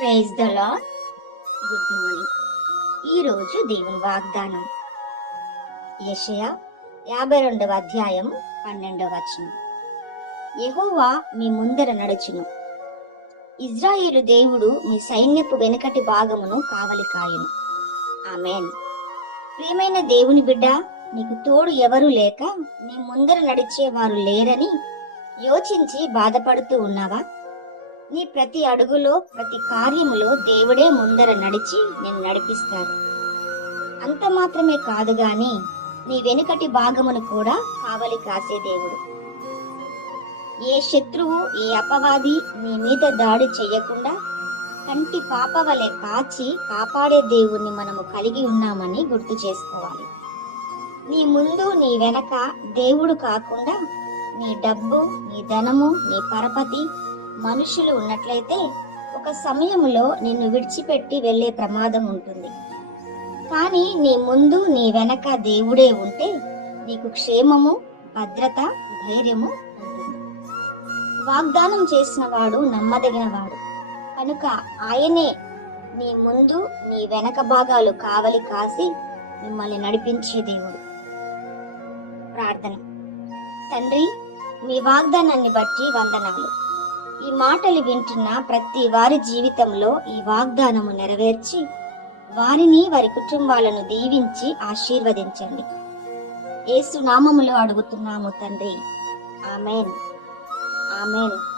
Praise the Lord good morning ఈరోజు దేవుని వాగ్దానం. యషయా యాభై రెండవ అధ్యాయం పన్నెండవ వచనం. యహోవా మీ ముందర నడుచును. ఇజ్రాయేలు దేవుడు మీ సైన్యపు వెనుకటి భాగమును కావలి కాయును. ఆమెన్. ప్రియమైన దేవుని బిడ్డ నీకు తోడు ఎవరు లేక నీ ముందర నడిచేవారు లేరని యోచించి బాధపడుతూ ఉన్నావా? నీ ప్రతి అడుగులో ప్రతి కార్యములో దేవుడే ముందర నడిచి నేను నడిపిస్తాడు. అంత మాత్రమే కాదు గాని నీ వెనుకటి భాగమును కూడా కావలి కాసే దేవుడు. ఏ శత్రువు ఏ అపవాది నీ మీద దాడి చెయ్యకుండా కంటి పాప వలె కాచి కాపాడే దేవుణ్ణి మనము కలిగి ఉన్నామని గుర్తు చేసుకోవాలి. నీ ముందు నీ వెనక దేవుడు కాకుండా నీ డబ్బు నీ ధనము నీ పరపతి మనుషులు ఉన్నట్లయితే ఒక సమయంలో నిన్ను విడిచిపెట్టి వెళ్ళే ప్రమాదం ఉంటుంది. కానీ నీ ముందు నీ వెనక దేవుడే ఉంటే నీకు క్షేమము భద్రత ధైర్యము ఉంటుంది. వాగ్దానం చేసిన వాడు నమ్మదగిన వాడు. కనుక ఆయనే నీ ముందు నీ వెనక భాగాలు కావలి కాసి మిమ్మల్ని నడిపించే దేవుడు. ప్రార్థన. తండ్రి మీ వాగ్దానాన్ని బట్టి వందనాలు. ఈ మాటలు వింటున్న ప్రతి వారి జీవితంలో ఈ వాగ్దానము నెరవేర్చి వారిని వారి కుటుంబాలను దీవించి ఆశీర్వదించండి. ఏసు నామములో అడుగుతున్నాము తండ్రి. ఆమెన్. ఆమెన్.